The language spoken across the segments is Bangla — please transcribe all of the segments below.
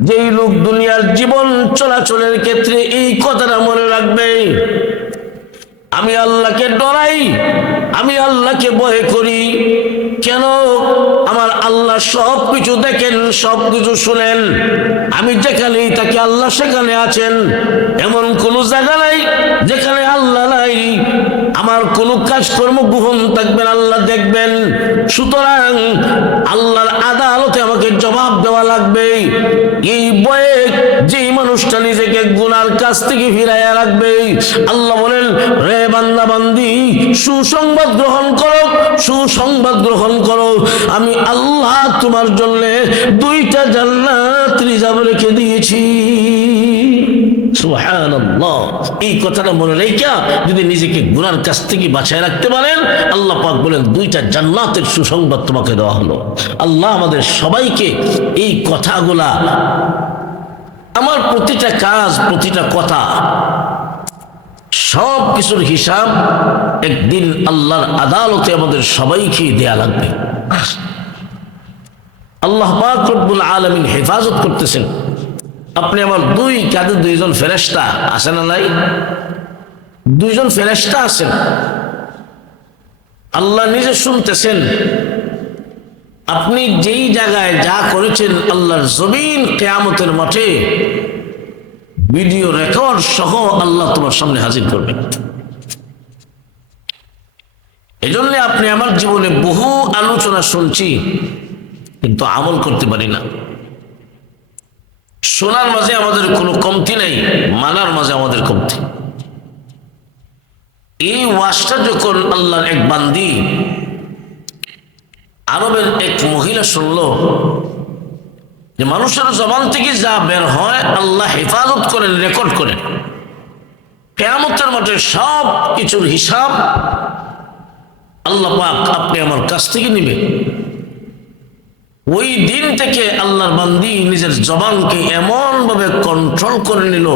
যেই লোক দুনিয়ার জীবন চলাচলের ক্ষেত্রে এই কথাটা মনে রাখবে, আমি আল্লাহকে ডরাই, আমি আল্লাহকে ভয় করি। কেন? আমার আল্লাহ সব কিছু দেখেন সব কিছু শুনেন। আমি যেখানেই তাকে আল্লাহ সেখানে আছেন। এমন কোন জায়গা নাই যেখানে আল্লাহ নাই। আমার কোনো কাজকর্ম গ্রহণ থাকবেন আল্লাহ দেখবেন। সুতরাং আল্লাহর আদালতে আমাকে জবাব দেওয়া লাগবে। এই বয়ে যেই মানুষটা নিজেকে গুনার কাছ থেকে ফিরাইয়া রাখবে, আল্লাহ বলেন, রে বান্দা, বান্দি, সুসংবাদ গ্রহণ করো, সুসংবাদ গ্রহণ করো। আমি আল্লাহ তোমার জন্য দুইটা জান্নাত রিজার্ভ রেখে দিয়েছি। এই কথাটা মনে রেখা যদি নিজেকে গুনার কাছ থেকে বাঁচায় রাখতে পারেন, আল্লাহ পাক বলেন দুইটা জান্নাতের সুসংবাদ তোমাকে দেওয়া হলো। আল্লাহ আমাদের সবাইকে এই কথাগুলা, আমার প্রতিটা কাজ, প্রতিটা কথা, সব কিছুর হিসাব একদিন আল্লাহর আদালতে আমাদের সবাইকে দেয়া লাগবে। আল্লাহ পাক রব্বুল আলামিন হেফাজত করতেছেন। আপনি আমার দুই কাঁধে দুইজন ফেরেস্তা আছে না নাই? দুইজন ফেরেস্তা আছেন। আল্লাহ নিজে শুনতেছেন। আপনি যেই জায়গায় যা করেছেন আল্লাহর জমিন কেয়ামতের মাঠে, ভিডিও রেকর্ড সহ আল্লাহ তোমার সামনে হাজির করবেন। এজন্য আপনি আমার জীবনে বহু আলোচনা শুনছি, কিন্তু আমল করতে পারি না। শোনার মাঝে আমাদের কোনো কমতি নাই, মানার মাঝে আমাদের কমতি। এই ওয়াজটা যখন আল্লাহর এক বান্দি আরবের এক মহিলা শুনল যে মানুষের জবান থেকে যা বের হয়, আল্লাহ হেফাজত করেন, রেকর্ড করেন। কেয়ামতের মাঠে সব কিছুর হিসাব আল্লাহ পাক আপনি আমার কাছ থেকে নিবেন। ওই দিন থেকে আল্লাহর বান্দি নিজের জবানকে এমন ভাবে কন্ট্রোল করে নিল,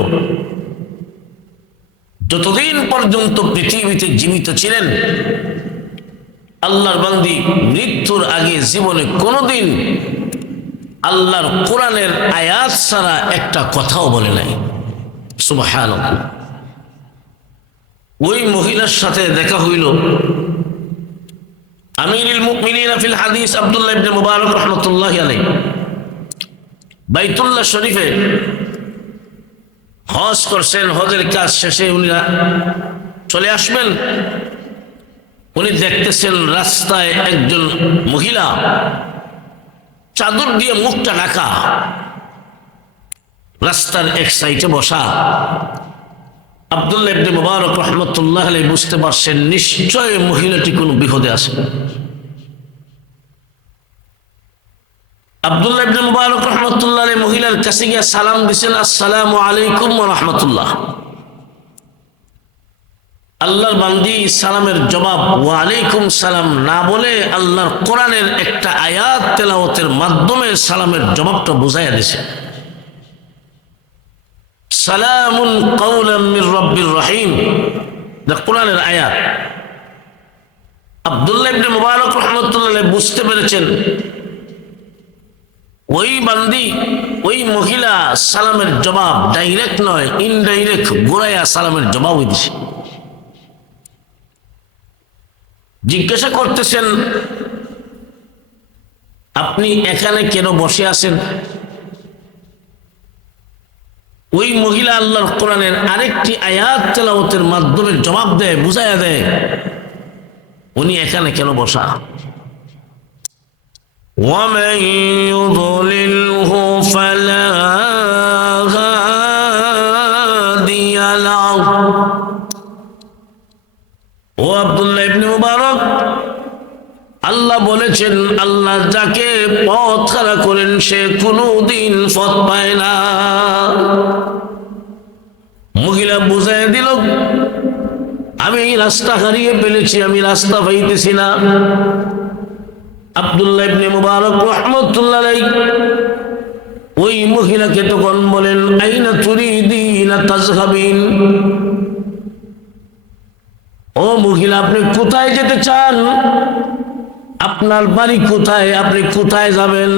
যতদিন পর্যন্ত পৃথিবীতে জীবিত ছিলেন, আল্লাহর বান্দি মৃত্যুর আগে জীবনে কোনোদিন আল্লাহর কোরআনের আয়াত ছাড়া একটা কথাও বলে নাই। সুবাহান ওই মহিলার সাথে দেখা হইল আমিরুল মুমিনিন ফিল হাদিস আব্দুল্লাহ ইবনে মুবারক রাহমাতুল্লাহি আলাইহি। বাইতুল্লাহ শরীফে হজ করছেন, হজের কাজ শেষে উনি চলে আসবেন। উনি দেখতেছেন রাস্তায় একজন মহিলা চাদর দিয়ে মুখটা ঢাকা, রাস্তার এক সাইডে বসা। আব্দুল্লাহ ইবনে মুবারক রহমতুল্লাহ বুঝতে পারছেন নিশ্চয় মহিলাটি কোনো বিপদে আছে। আব্দুল্লাহ ইবনে মুবারক রহমতুল্লাহ মহিলার কাছে গিয়ে সালাম দিছেন, আসসালামু আলাইকুম আল্লাহর বান্দি সালামের জবাব সালাম না বলে আল্লাহর কোরআনের একটা আয়াত তেলাওয়াতের মাধ্যমে সালামের জবাবটা বুঝাইয়া দিছে। সালামুন কওলাম মির রব্বির রহিম। দা কোরআনের আয়াত। আব্দুল্লাহ ইবনে মুবারক রাহমাতুল্লাহ বুঝতে পেরেছেন। ওই বান্দি, ওই মহিলা সালামের জবাব ডাইরেক্ট নয়, ইনডাইরেক্ট গোড়াইয়া সালামের জবাবই দিছে। জিজ্ঞাসা করতেছেন, আপনি এখানে কেন বসে আছেন? ওই মহিলা আল্লাহর কোরআনের আরেকটি আয়াত তেলাওতের মাধ্যমে জবাব দেয় বুঝাইয়া দেয় উনি এখানে কেন বসা ومن يضلله فلا هادي له ও আব্দুল্লাহ ইবনে মুবারক আল্লাহ বলেছেন, আল্লাহ যাকে পথ খাড়া করেন, সে কোনোদিন পথ পায় না। মহিলা বুঝাই দিল, আমি এই রাস্তা হারিয়ে ফেলেছি, আমি রাস্তা পাইতেছি না। আব্দুল্লাহ ইবনে মুবারক রহমতুল্লাহ ওই মহিলাকে তখন বলেন, আইনা তুরিদিনা তাজহাবিন? ও মহিলা, আপনি কোথায় যেতে চান? আপনার বাড়ি কোথায় আপনি কোথায় যাবেন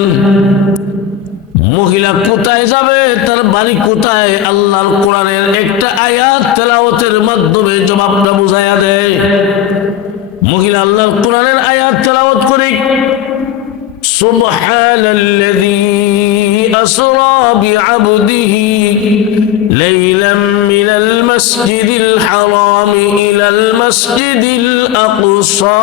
মহিলা কোথায় যাবে তার বাড়ি কোথায় আল্লাহর কোরআনের একটা আয়াত তেলাওয়াতের মাধ্যমে জবাবটা বুঝাইয়া দেয় মহিলা আল্লাহর কোরআনের আয়াত তেলাওয়াত করে سبحان الذي أسرى بعبده ليلا من المسجد الحرام إلى المسجد الأقصى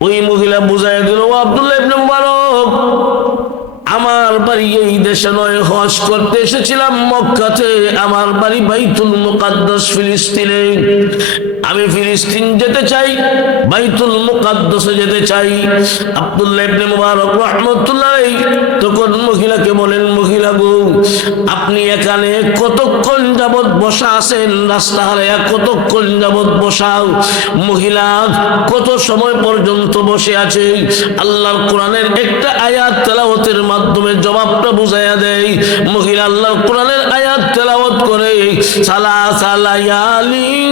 ওই মহিলা বুঝাই দিল ও আব্দুল্লাহ ইবনে মুবারক আমার বাড়ি এই দেশে নয় হজ করতে এসেছিলাম মক্কাতে আমার বাড়ি বাইতুল মুকাদ্দাস ফিলিস্তিনে আমি ফিলিস্তিন যেতে চাই, বাইতুল মুকাদ্দাসে যেতে চাই। আব্দুল্লাহ ইবনে মুবারক রাহমাতুল্লাহ তখন মহিলাকে বলেন, মহিলা গো, আপনি এখানে কতক্ষণ যাবত বসা আছেন? রাস্তা হারাইয়া কতক্ষণ যাবত বসাও? মহিলা কত সময় পর্যন্ত বসে আছে? আল্লাহর কোরআনের একটা আয়াত তেলাওয়াতের মাধ্যমে জবাবটা বুঝাইয়া দেয়। মহিলা আল্লাহর কোরআনের আয়াত তেলাওয়াত করে, সালা সালায়ালিন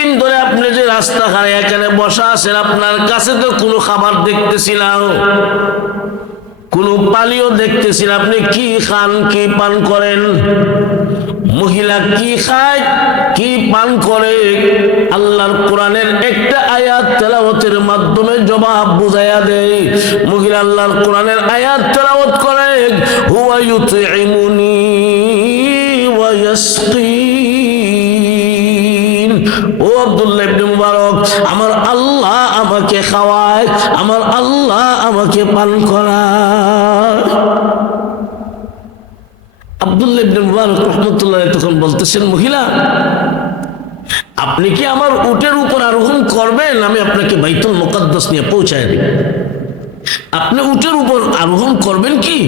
দিন ধরে আপনি যে রাস্তাঘাটে এখানে বসা আছেন, আপনার কাছে তো কোনো খাবার দেখতেছি না। কোনো পালিও দেখতেছি না। আপনি কি খান, কি পান করেন? মহিলা কি খায়, কি পান করে? আল্লাহর কোরআনের একটা আয়াত তেলাওয়াতের মাধ্যমে জবাব বুঝাইয়া দেয়। মহিলা আল্লাহর কোরআনের আয়াত তেলাওয়াত করে, হুয়া ইউতইমুনি ওয়া ইয়াসকিন ও আব্দুল্লাহ ইবনে মুবারক, আমার আল্লাহ আমাকে খাওয়ায়, আমার আল্লাহ আমাকে পান করায়। আব্দুল্লাহ ইবনে মুবারক রহমতুল্লাহ তখন বলতেছেন, মহিলা, আপনি কি আমার উটের উপর আরোহণ করবেন? আমি আপনাকে বাইতুল মুকাদ্দাস নিয়ে পৌঁছায় দিই আপনি উটের উপর আরোহণ করবেন কি?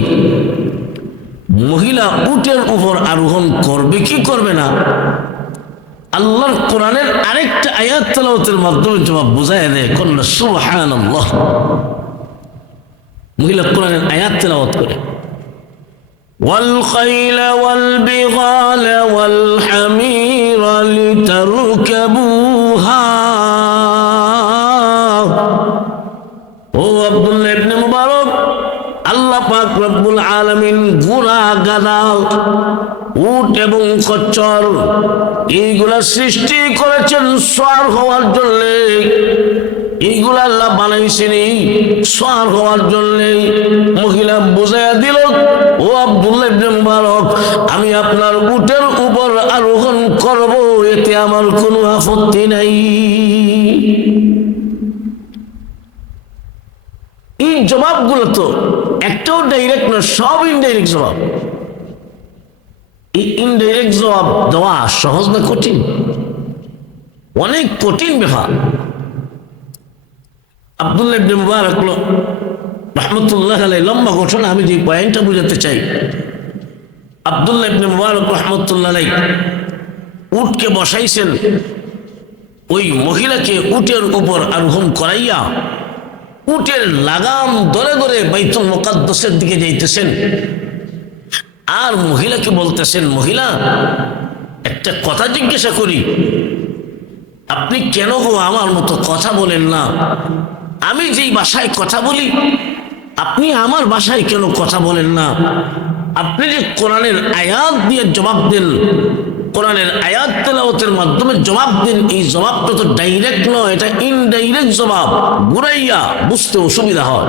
মহিলা উটের উপর আরোহণ করবে কি করবে না? আল্লাহর কোরআনের আরেকটা আয়াত তেলাওয়াতের মাধ্যমে জবাব বোঝায় দেয় কন্যা সুবহানাল্লাহ মহিলা কোরআনের আয়াত তেলাওয়াত করে والخيل والبغال والحمير لتركبوها ও আব্দুল্লাহ ইবনে মুবারক আল্লাহ পাক রব্বুল আলামিন ঘোড়া গাদা উট এবং কচ্চর এইগুলা সৃষ্টি করেছেন সোয়ার হওয়ার জন্য। এইগুলা আল্লাহ বানাইছেনি সোয়ার হওয়ার জন্য। মহিলা বুঝাইয়া দিল, ও আব্দুল্লাহ মুবারক, আমি আপনার উটের উপর আরোহণ করব, এতে আমার কোনো আপত্তি নাই। এই জবাবগুলো তো একটাও ডাইরেক্ট না সব ইনডাইরেক্ট জবাব। এই ইনডাইরেক্ট জবাব দেওয়া সহজ না কঠিন? অনেক কঠিন ব্যাপার। আব্দুল্লাহ ইবনে মুবারক রহমতুল্লাহ লম্বা ঘটনা আমি যে পয়েন্টটা বুঝাতে চাই। আব্দুল্লাহ মুবারক রহমতুল্লাহ আলাই উটকে বসাইছেন। ওই মহিলাকে উটের উপর আরোহণ করাইয়া উটের লাগাম ধরে ধরে বাইতুল মোকাদ্দসের দিকে যাইতেছেন। আর মহিলাকে বলতেছেন, মহিলা, একটা কথা জিজ্ঞাসা করি। আপনি কেন গো আমার মতো কথা বলেন না? আমি যেই বাসায় কথা বলি, আপনি আমার বাসায় কেন কথা বলেন না? আপনি যে কোরআনের আয়াত দিয়ে জবাব দেন, কোরআনের আয়াত তেলাওয়াতের মাধ্যমে জবাব দেন, এই জবাবটা তো ডাইরেক্ট নয়, এটা ইনডাইরেক্ট জবাব। ঘুরাইয়া বুঝতে অসুবিধা হয়।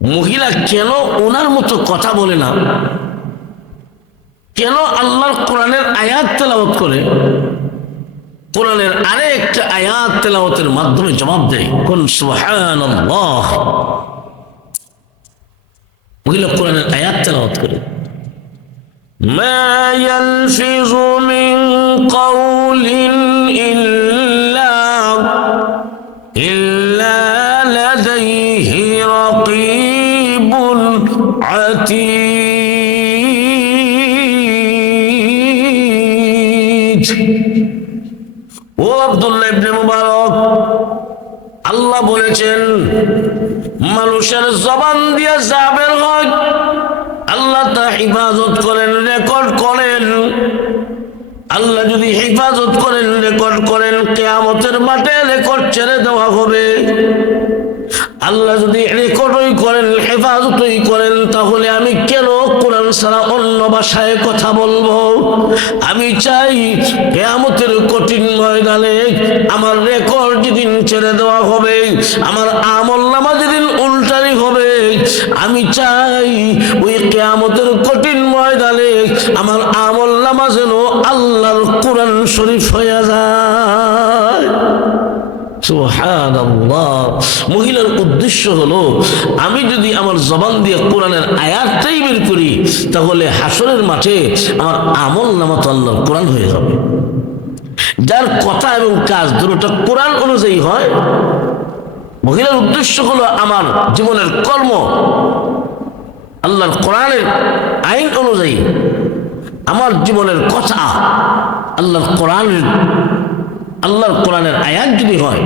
মহিলা কেন ওনার মতো কথা বলে না কেন আল্লাহর কোরআনের আয়াত তেলাওয়াত করে কোরআনের আরেকটা আয়াত তেলাওয়াতের মাধ্যমে জবাব দেয় কোন সুবহানাল্লাহ মহিলা কোরআনের আয়াত তেলাওয়াত করে ما يلفظ من قول إلا إلا عتيد ও আব্দুল্লাহ ইবনে মুবারক আল্লাহ বলেছেন মানুষের জবান দিয়ে যাবের হয় আল্লাহ তা হিফাজত করেন রেকর্ড করেন আল্লাহ যদি হেফাজত করেন রেকর্ড করেন কেয়ামতের মাঠে রেকর্ড ছেড়ে দেওয়া হবে আল্লাহ যদি রেকর্ডই ছাড়া অন্য ভাষায় কথা বলব। আমি চাই কেয়ামতের কঠিন ময়দানে আমার রেকর্ড যেদিন ছেড়ে দেওয়া হবে, আমার আমল নামা যেদিন উল্টারি হবে, আমি চাই ওই কেয়ামতের কঠিন ময়দানে আমার আমল নামা যেন আল্লাহর কোরআন শরীফ হয়ে যায়। মহিলার উদ্দেশ্য হলো, আমি যদি আমার জবান দিয়ে কোরআনের আয়াতটাই বের করি, তাহলে হাসরের মাঠে আমার আমল নামাত আল্লাহ কোরআন হয়ে যাবে। যার কথা এবং কাজ দুটোটা কোরআন অনুযায়ী হয়, মহিলার উদ্দেশ্য হলো আমার জীবনের কর্ম। আল্লাহর কোরআনের আইন অনুযায়ী আমার জীবনের কথা, আল্লাহর কোরআনের আল্লাহর কোরআনের আয়াত যদি হয়,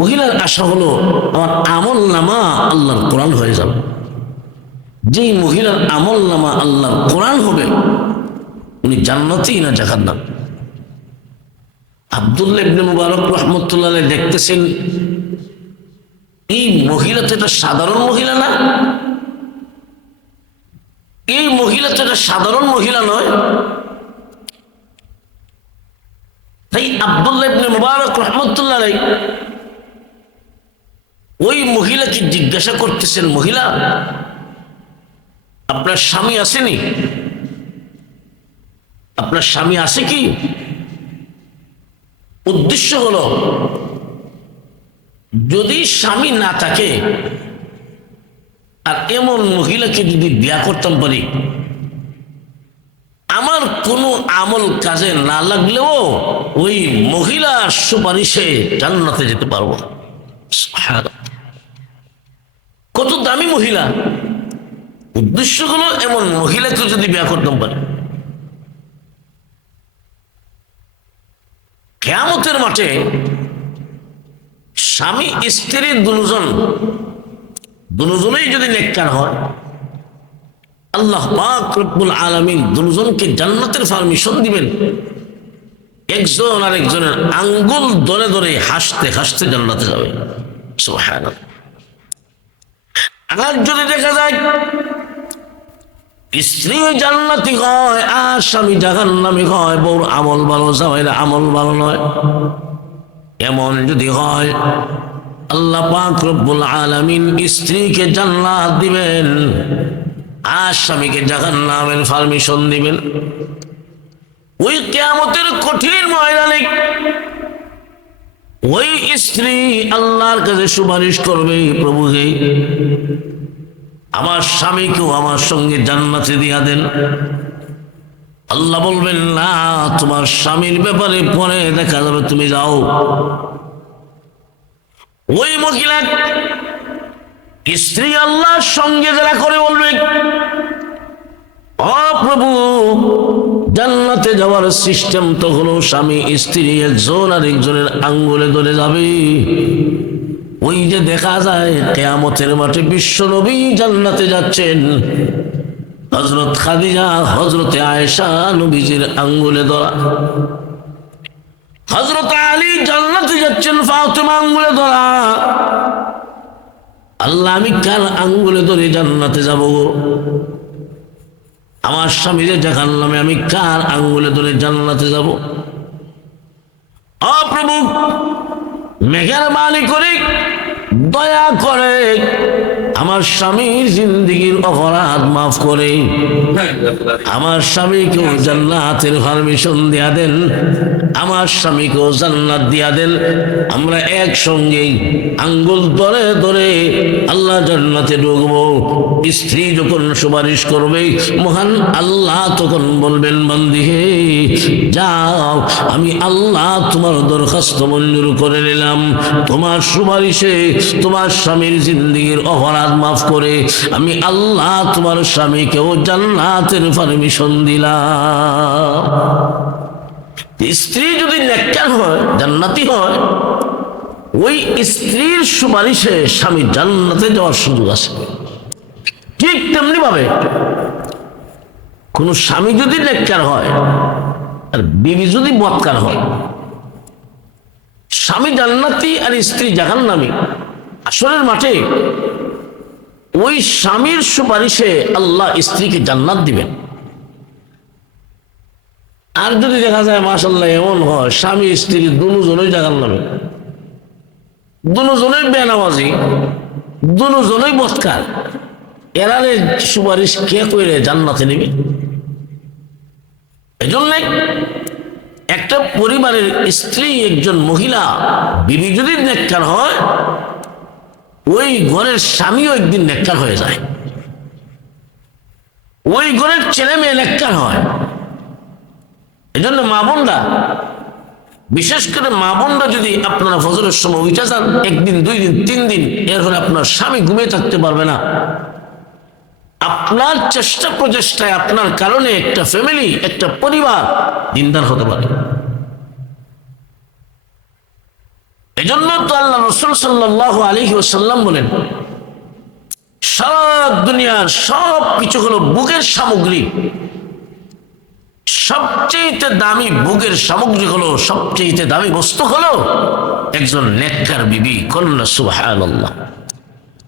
মহিলার আশা হলো আমার আমল নামা আল্লাহর কোরআন হয়ে যাবে। যেই মহিলার আমল নামা আল্লাহর কোরআন হবে, উনি জান্নাতেই না জাহান্নাম? আব্দুল্লাহ ইবনে মুবারক রহমতুল্লাহ দেখতেছেন, এই মহিলা তো এটা সাধারণ মহিলা না। এই মহিলা তো এটা সাধারণ মহিলা নয় ওই মহিলাকে জিজ্ঞাসা করতেছেন, মহিলা, আপনার স্বামী আসেনি? আপনার স্বামী কি? উদ্দেশ্য হলো, যদি স্বামী না থাকে, আর এমন মহিলাকে যদি বিয়া করতাম পারি কোনো আমল কাজে না লাগলেও ওই মহিলার সুপারিশে জান্নাতে যেতে পারব কত দামি মহিলা। উদ্দেশ্য হলো এমন মহিলাকে যদি বিয়া করতাম পারে। কেয়ামতের মাঠে স্বামী, স্ত্রী, দুজন, দুজনেই যদি নেককার হয় আল্লাহ পাক রব্বুল আলামিন দুজনকে জান্নাতের পারমিশন দিবেন। একজন আর একজনের আঙ্গুল ধরে ধরে হাসতে হাসতে জান্নাতে যাবে। আর দেখা যায়, স্ত্রী জান্নাতি হয়, আর স্বামী জাহান্নামী হয়, বউর আমল ভালো, জামাইয়ের আমল ভালো নয়। এমন যদি হয়, আল্লাহ পাক রব্বুল আলামিন স্ত্রীকে জান্নাত দিবেন। আর স্বামীকে জাহান্নামের পারমিশন দিবেন। ওই কেয়ামতের কঠিন ময়দানে ওই স্ত্রী আল্লাহর কাছে সুপারিশ করবে প্রভুকে আমার স্বামীকেও আমার সঙ্গে জান্নাতে দিয়া দেন। আল্লাহ বলবেন, না, তোমার স্বামীর ব্যাপারে পরে দেখা যাবে, তুমি যাও। ওই মহিলা স্ত্রী আল্লাহর সঙ্গে যারা করে বলবে অপ্রভু জান্নাতে যাওয়ার সিস্টেম তো হলো স্বামী, স্ত্রী, একজন আর একজনের আঙ্গুলে ধরে যাবে। ওই যে দেখা যায়, কেয়ামতের মাঠে বিশ্ব নবী জান্নাতে যাচ্ছেন। হজরত খাদিজা হজরতে আয়েশা, নবীজির আঙ্গুলে ধরা। হজরত আলী জান্নাতে যাচ্ছেন, ফাতেমা আঙ্গুলে ধরা। আল্লাহ, আমি কার আঙ্গুলে ধরে জান্নাতে যাব গো? আমার দেখার নামে, আমি কার আঙ্গুলে ধরে জান্নাতে যাব? অপ্রভু মেঘের মালিক দয়া করে আমার স্বামীর জিন্দিগির অপরাধ মাফ করে। আমার স্বামীকেও জান্নাতের পারমিশন দিয়া দেন। আমার স্বামীকেও জান্নাত দিয়া দেন। আমরা একসঙ্গে আঙ্গুল ধরে ধরে আল্লাহ জান্নাতে ঢুকবো। স্ত্রী যখন সুপারিশ করবে, মহান আল্লাহ তখন বলবেন, বন্দি হে যাও, আমি আল্লাহ তোমার দরখাস্ত মঞ্জুর করে নিলাম। তোমার সুপারিশে তোমার স্বামীর জিন্দগির অপরাধ মাফ করে আমি আল্লাহ তোমার স্বামীকেও জান্নাতের পারমিশন দিলাম। স্ত্রী যদি নেককার হয়, জান্নাতি হয়, ওই স্ত্রীর সুপারিশে স্বামী জান্নাতে যাওয়ার সুযোগ আছে। ঠিক তেমনি ভাবে কোন স্বামী যদি নেককার হয় আর বিবি যদি বৎকার হয়, স্বামী জান্নাতি আর স্ত্রী জাহান্নামী, আসরের মাঠে ওই স্বামীর সুপারিশে আল্লাহ স্ত্রীকে জান্নাত দিবেন। আর যদি দেখা যায় মাসাল্লাহ এমন হয়, স্বামী, স্ত্রী দুজনেই জাগান নামে দুজনেই বেনামাজি, দুজনেই বৎকার। এরারে সুপারিশ কে করে জান্নাতে নিবে? এজন্য একটা পরিবারের স্ত্রী, একজন মহিলা, বিবি যদি নেককার হয়, ওই ঘরের স্বামীও একদিন নেককার হয়ে যায়। ওই ঘরের ছেলে মেয়ে নেককার হয়। এজন্য মা বোনরা, বিশেষ করে মা বোনরা যদি আপনারা ফজরের সময় উঠে যান, একদিন, দুই দিন, তিন দিন এর ফলে আপনার স্বামী ঘুমিয়ে থাকতে পারবে না। আপনার চেষ্টা প্রচেষ্টায়, আপনার কারণে একটা ফ্যামিলি একটা পরিবার দিনদার হতে পারে। এজন্য তো আল্লাহ রসুল সাল্লাহ আলী ওসাল্লাম বলেন, সারা দুনিয়ার সব কিছু হলো বুকের সামগ্রী। সবচেয়ে দামি বুকের সামগ্রী হলো সবচেয়ে দামি বস্তু হলো একজন নেককার বিবি কন্যা সুবহান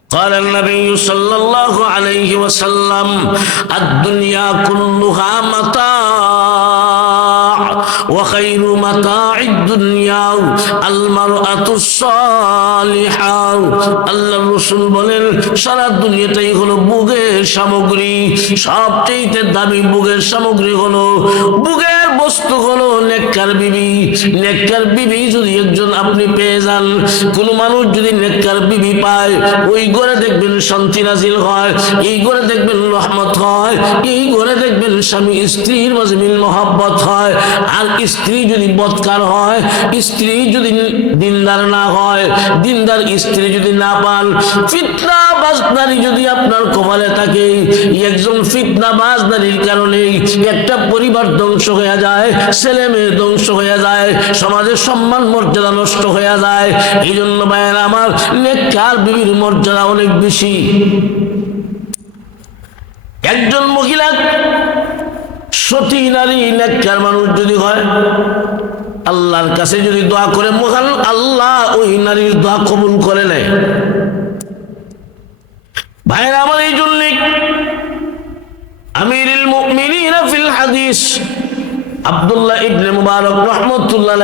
قال النبي صلى الله عليه وسلم الدنيا كلها متاع وخير متاع الدنيا المرأة الصالحة আল্লাহ রসুল বলেন সারা দুনিয়াটাই হলো বুগের সামগ্রী সবচেয়ে দামি বুগের সামগ্রী হলো বুগের বস্তু হলো নেককার বিবি নেককার বিবি যদি একজন আপনি পেয়ে যান, কোন মানুষ যদি নেককার বিবি পায়, ওই ঘরে দেখবেন শান্তি নাজিল হয়, এই ঘরে দেখবেন রহমত হয়, এই ঘরে দেখবেন স্বামী, স্ত্রীর মাঝে মিল মহাব্বত হয়। আর স্ত্রী যদি বৎকার হয়, স্ত্রী যদি দিনদার না হয়, দিনদার স্ত্রী যদি না পান ফিতনা বাজনারি যদি আপনার কপালে থাকে, একজন ফিতনা বাজনারির কারণে একটা পরিবার ধ্বংস হয়ে যায়, ছেলে মেয়ে ধ্বংস হয়ে যায়, সমাজের সম্মান, মর্যাদা নষ্ট যায়। এই জন্য ভাইয়ের আমার বিবির মর্যাদা অনেক বেশি। একজন মহিলা সতী নারী মানুষ যদি হয়, আল্লাহর কাছে যদি দোয়া করে, মহান আল্লাহ ওই নারীর দোয়া কবুল করে নেয়। ভাইরা আমার এই জন্য আমিরুল মুমিনিন ফিল হাদিস আব্দুল্লাহ ইবনে মুবারক রহমতুল্লাহ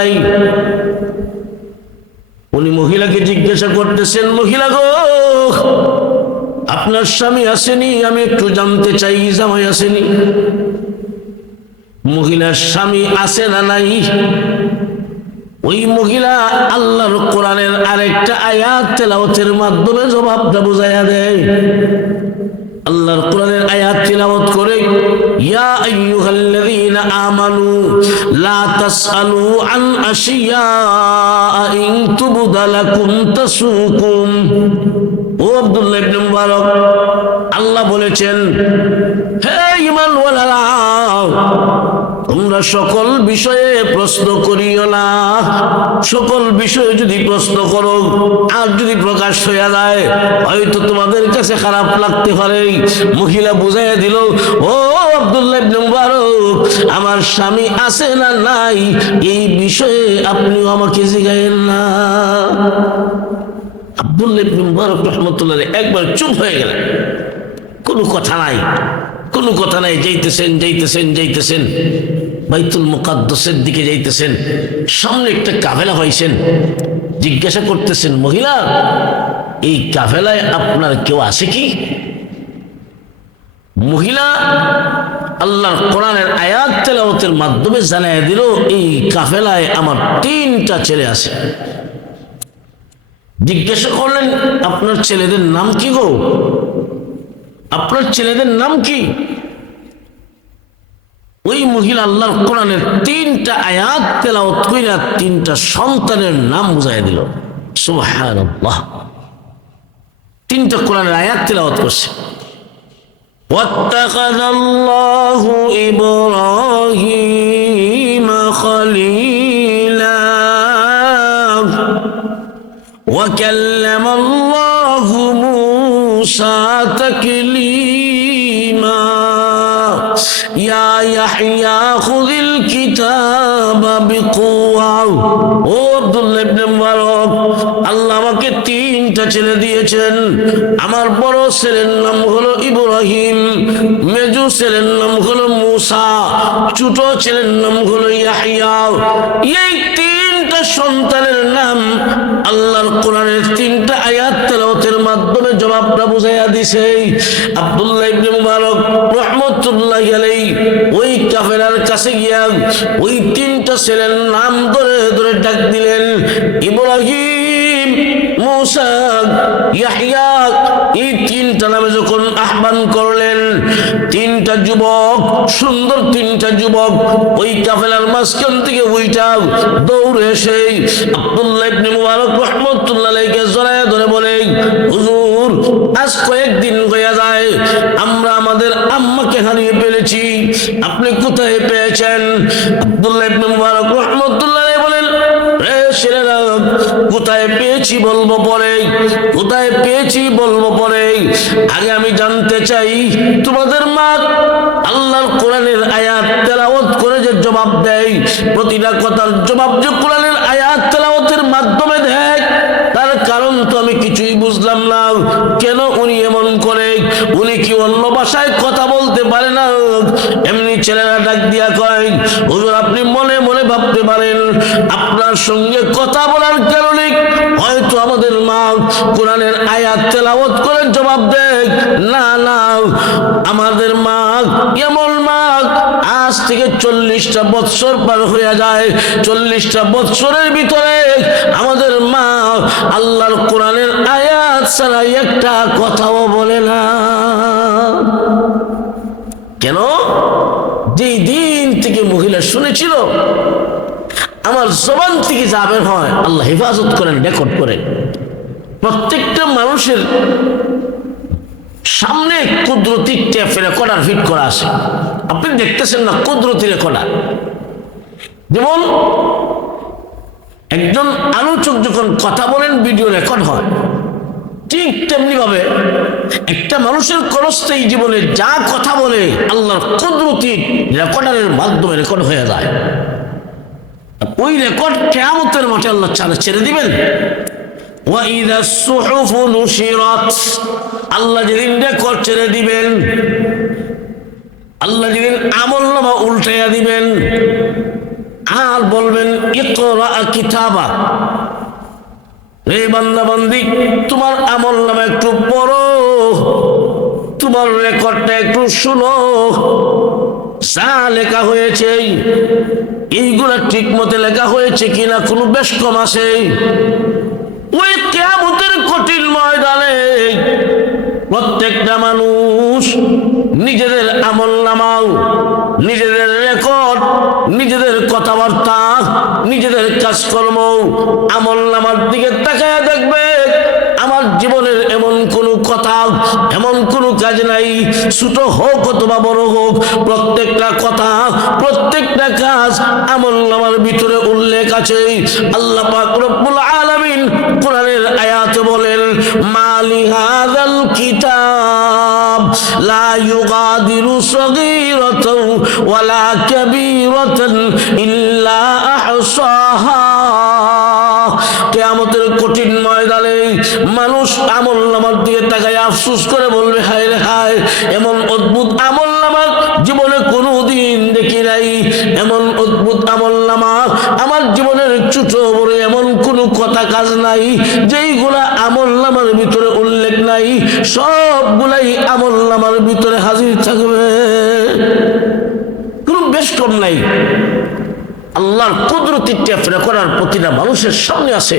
উনি মহিলাকে জিজ্ঞাসা করতেছেন, মহিলা গো, আপনার স্বামী আসেনি? আমি একটু জানতে চাই, জামাই আসেনি? মহিলার স্বামী আছে না নাই? ওই মহিলা আল্লাহর কোরআনের আরেকটা আয়াত তেলাওয়াতের মাধ্যমে জবাবটা বুঝাইয়া দেয়। আল্লাহর কোরআনের আয়াত তিলাওয়াত করে, ইয়া আমানু লা তাসআলু আন আশিয়া ইং তুবদা লাকুম তাসুকুম ও আব্দুল্লাহ ইবনে মুবারক, আল্লাহ বলেছেন, হে ঈমানওয়ালারা তোমরা সকল বিষয়ে প্রশ্ন করিও না। সকল বিষয়ে যদি প্রশ্ন করো, আর যদি প্রকাশ হয়ে যায়, হয়তো তোমাদের কাছে খারাপ লাগতে পারে। মহিলা বুঝাই দিল, ও আব্দুল্লাহ মুবারক, আমার স্বামী আছে না নাই? এই বিষয়ে আপনিও আমাকে জিগায়েন না। আব্দুল্লাহ মুবারক রহমতুল্লাহ একবার চুপ হয়ে গেলেন। কোনো কথা নাই, কোনো কথা নাই, যাইতেছেন যাইতেছেন যাইতেছেন। বাইতুল মুকাদ্দসের দিকে যাইতেছেন, সামনে একটা কাফেলা হয়েছেন জিজ্ঞাসা করতেছেন, মহিলা, এই কাফেলায় আপনার কেউ আছে কি? মহিলা আল্লাহর কোরআনের আয়াত তেলাওয়াতের মাধ্যমে জানাই দিল, এই কাফেলায় আমার তিনটা ছেলে আছে। জিজ্ঞাসা করলেন, আপনার ছেলেদের নাম কি গো? আপনার ছেলেদের নাম কি? ওই মহিলা আল্লাহর কোরআনের তিনটা আয়াত তেলাওয়াত কইরা তিনটা সন্তানের নাম বুঝাই দিল সুবহানাল্লাহ তিনটা কোরআনের আয়াত তেলাওয়াত করছে واتخذ الله إبراهيم خليلا وكلم ছেলে দিয়েছেন। আমার বড় ছেলের নাম হলো ইব্রাহিম, মেজু ছেলের নাম হলো মুসা, ছোট ছেলের নাম হলো ইয়াহিয়া। এই তিনটা সন্তানের নাম আল্লাহর কোরআনের তিনটা আয়াত তেলাওয়াতের মাধ্যমে জবাবটা বুঝাইয়া দিছে। আব্দুল্লাহ ইবনে মুবারক রহমতুল্লাহ আলাই ওই কাফেলার কাছে গিয়া ওই তিনটা ছেলের নাম ধরে ধরে ডাক দিলেন, ইব্রাহিম এই তিনটা নামে যখন আহ্বান করলেন, তিনটা যুবক, সুন্দর তিনটা যুবক, ওই কাফেলার মাঝখান থেকে ওইটা দৌড়ে এসে কয়েকদিন হয়ে যায়, আমরা আমাদের আম্মাকে হারিয়ে ফেলেছি, আপনি কোথায় পেয়েছেন? আব্দুল্লাহ ইবনে মুবারক রহমতুল্লাহ বলেন ছেলেরা কোথায় পেয়েছি বলব পরে? কোথায় পেয়েছি বলব পরে? আগে আমি জানতে চাই, তোমাদের মা আল্লাহর কোরআনের আয়াত তেলাওয়াত করে যে জবাব দেয়, প্রতিটা কথার জবাব যে কোরআনের আয়াত তেলাওয়াতের মাধ্যমে দেয়, তার কারণ তো আমি কিছুই বুঝলাম না। কেন উনি এমন করে? উনি কি অন্য ভাষায় কথা বলতে পারে না? ছেলেরা ডাক দিয়া কয়, হুজুর, আপনি মনে মনে ভাবতে পারেন, আপনার সঙ্গে কথা বলার কারণে হয়তো আমাদের মা কোরআনের আয়াত তেলাওয়াত করে জবাব দেয়। না না, আমাদের মা এমন মা? আজ থেকে চল্লিশটা বৎসর পার হয়ে যায়। চল্লিশটা বৎসরের ভিতরে আমাদের মা আল্লাহর কোরআনের আয়াত ছাড়া একটা কথাও বলে না। কেন? যেই দিন থেকে মহিলা শুনেছিল, আমার জবান থেকে যাবেন হয়, আল্লাহ হেফাজত করেন, রেকর্ড করেন। প্রত্যেকটা মানুষের সামনে কুদরতি টেপ রেকর্ডার ফিট করা আছে। আপনি দেখতেছেন না কুদরতি রেকর্ডার? যেমন, একজন আলোচক যখন কথা বলেন, ভিডিও রেকর্ড হয়। ঠিক তেমনিভাবে একটা মানুষের করস্তেই জীবনে যা কথা বলে আল্লাহর কুদরতি রেকর্ডারের মাধ্যমে রেকর্ড হয়ে যায়। ওই রেকর্ড কেয়ামতের মাঠে আল্লাহ চালে ছেড়ে দিবেন। আল্লাহ যেদিন রেকর্ড ছেড়ে দিবেন, আল্লাহ যেদিন আমল নামা উল্টাইয়া দিবেন, আর বলবেন, ইকরা কিতাবা। রে বান্দা বান্দি তোমার আমল নামা একটু পড়ো, তোমার রেকর্ডটা একটু শুনো। যা লেখা হয়েছে, এইগুলা ঠিক মতে লেখা হয়েছে কিনা কোনো বেশ কম আছে। ওই কেয়ামতের কঠিন ময়দানে প্রত্যেকটা মানুষ নিজেদের আমল নামাও, নিজেদের নিজেদের কথাবার্তা, নিজেদের কাজকর্ম, আমল নামার দিকে তাকায় দেখবে, আমার জীবনের এমন কোনো কথা, এমন কোনো কাজ নাই। ছোট হোক অথবা বড় হোক, প্রত্যেকটা কথা, প্রত্যেকটা কাজ আমল নামার ভিতরে উল্লেখ আছে। আল্লাহ পাক রব্বুল আলামিন কোরআনের আয়াতে বলেন, মালি হাযাল কিতাব। লা ইউগাদিরু সগীরাতাও ওয়ালা কাবীরাতান ইল্লা আহসাহা। কেয়ামতের কঠিন ময়দানে মানুষ আমল নামার দিকে তাকায় আফসুস করে বলবে, হায় রে হায়, এমন অদ্ভুত আমল নামার জীবনে কোনো দিন দেখি নাই। এমন অদ্ভুত আমল নামা আমার জীবনের ছোট বলে এমন কোনো কথা কাজ নাই, যেইগুলা আমল নামার ভিতরে উল্লেখ নাই, সবগুলাই আমল নামার ভিতরে হাজির থাকবে। কোনো বেশ কম নাই। আল্লাহর কুদরতি টেপ রেকর্ডার প্রতিটা মানুষের সামনে আছে।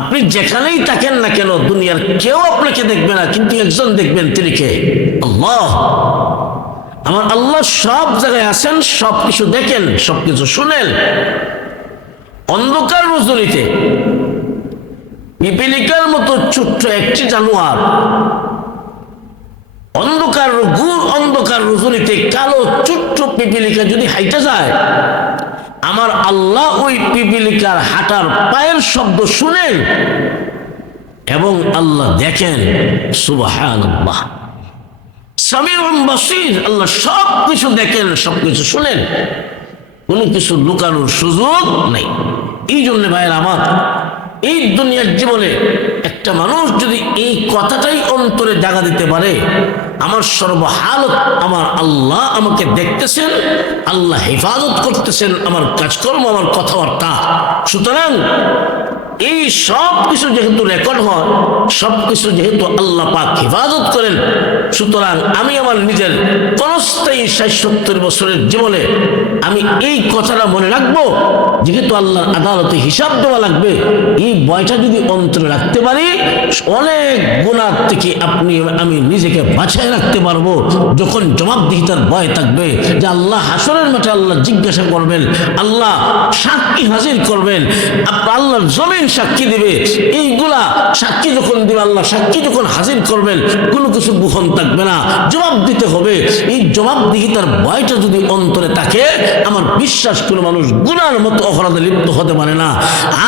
আপনি যেখানেই থাকেন না কেন, দুনিয়ার কেউ আপনাকে দেখবে না, কিন্তু একজন দেখবেন তিনি কে? আল্লাহ। আমার আল্লাহ সব জায়গায় আছেন সব কিছু দেখেন সব কিছু শুনেন। অন্ধকার রজনীতে পিপিলিকার মতো ছোট্ট একটি জানোয়ার। অন্ধকার গুর অন্ধকার রজনীতে কালো ছোট্ট পিপিলিকা যদি হাইটা যায়, আমার আল্লাহ ওই পিপিলিকার হাঁটার পায়ের শব্দ শুনেন এবং আল্লাহ দেখেন সুবাহান আল্লাহ আল্লাহ সব কিছু দেখেন, সব কিছু শুনেন। কোনো কিছু লুকানোর সুযোগ নেই। এই জন্য ভাইয়ের আমার এই দুনিয়ার জীবনে একটা মানুষ যদি এই কথাটাই অন্তরে জাগা দিতে পারে, আমার সর্বহালত আমার আল্লাহ আমাকে দেখতেছেন, আল্লাহ হেফাজত করতেছেন, আমার কাজকর্ম, আমার কথাবার্তা। সুতরাং এই সব কিছু যেহেতু রেকর্ড হয়, সব কিছু যেহেতু আল্লাহ পাক হেফাজত করেন, সুতরাং আমি আমার নিজের কনস্থায়ী ষাট সত্তর বছরের জীবনে আমি এই কথাটা মনে রাখব, যেহেতু আল্লাহর আদালতে হিসাব দেওয়া লাগবে, এই বয়টা যদি অন্তরে রাখতে পারি, অনেক গুণার থেকে আপনি আমি নিজেকে বাছাই রাখতে পারব, যখন জবাবদিহিতার ভয় থাকবে যে আল্লাহ হাসরের মাঠে আল্লাহ জিজ্ঞাসা করবেন, আল্লাহ সাক্ষী হাজির করবেন, আপ- আল্লাহর জমিন সাক্ষী দিবে। এইগুলা সাক্ষী যখন দিবে আল্লাহ সাক্ষী যখন হাজির করবেন, কোনো কিছু গোপন থাকবে না। জবাব দিতে হবে। এই জবাবদিহিতার ভয়টা যদি অন্তরে থাকে, আমার বিশ্বাস কোনো মানুষ গুনার মতো অপরাধে লিপ্ত হতে পারে না।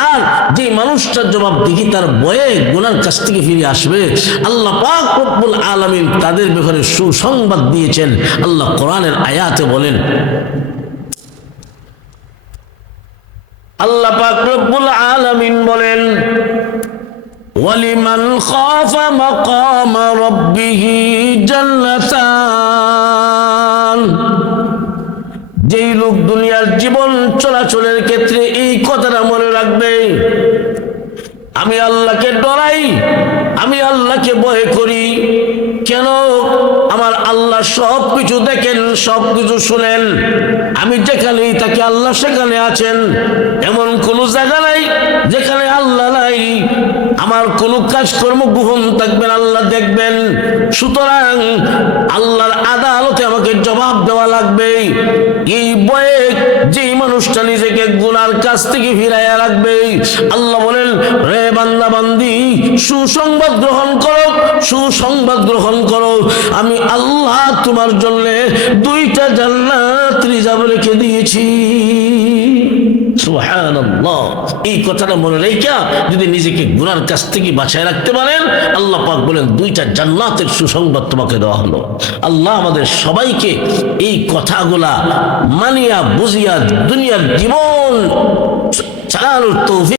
আর যে মানুষটার জবাবদিহিতার ভয়ে গুনার কাছ থেকে ফিরে আসবে, আল্লাহ পাক রব্বুল আলামিন তাদের ব্যাপারে সুসংবাদ দিয়েছেন। আল্লাহ কোরআনের আয়াতে বলেন আল্লাহ পাক রব্বুল আলামিন বলেন, ওয়ালিমান খাফা মাকাম রাব্বিহ জান্নাতান। যেই লোক দুনিয়ার জীবন চলাচলের ক্ষেত্রে এই কথাটা মনে রাখবে, আমি আল্লাহকে ডরাই আমি আল্লাহকে ভয় করি। কেন? আমার আল্লাহ সব কিছু দেখেন সব কিছু শুনেন। আমি যেখানেই তাকে আল্লাহ সেখানে আছেন। এমন কোনো জায়গা নাই যেখানে আল্লাহ নাই। আমার কোনো কাজকর্ম গোপন থাকবেন আল্লাহ দেখবেন। সুতরাং আল্লাহর আদালতে আমাকে জবাব দেওয়া লাগবে। এই বয়ে যেই মানুষটা নিজেকে গুনার কাছ থেকে ফিরাইয়া রাখবে, আল্লাহ বলেন রে বান্দা, বান্দি, সুসংবাদ গ্রহণ করো, সুসংবাদ গ্রহণ করো। আমি আল্লাহ তোমার জন্য দুইটা জান্নাত রিজার্ভ রেখে দিয়েছি। এই কথাটা মনে রেখা যদি নিজেকে গুনার কাছ থেকে বাঁচায় রাখতে পারেন, আল্লাহ পাক বলেন, দুইটা জান্নাতের সুসংবাদ তোমাকে দেওয়া হলো। আল্লাহ আমাদের সবাইকে এই কথাগুলা মানিয়া বুঝিয়া দুনিয়ার জীবন চালানোর তৌফিক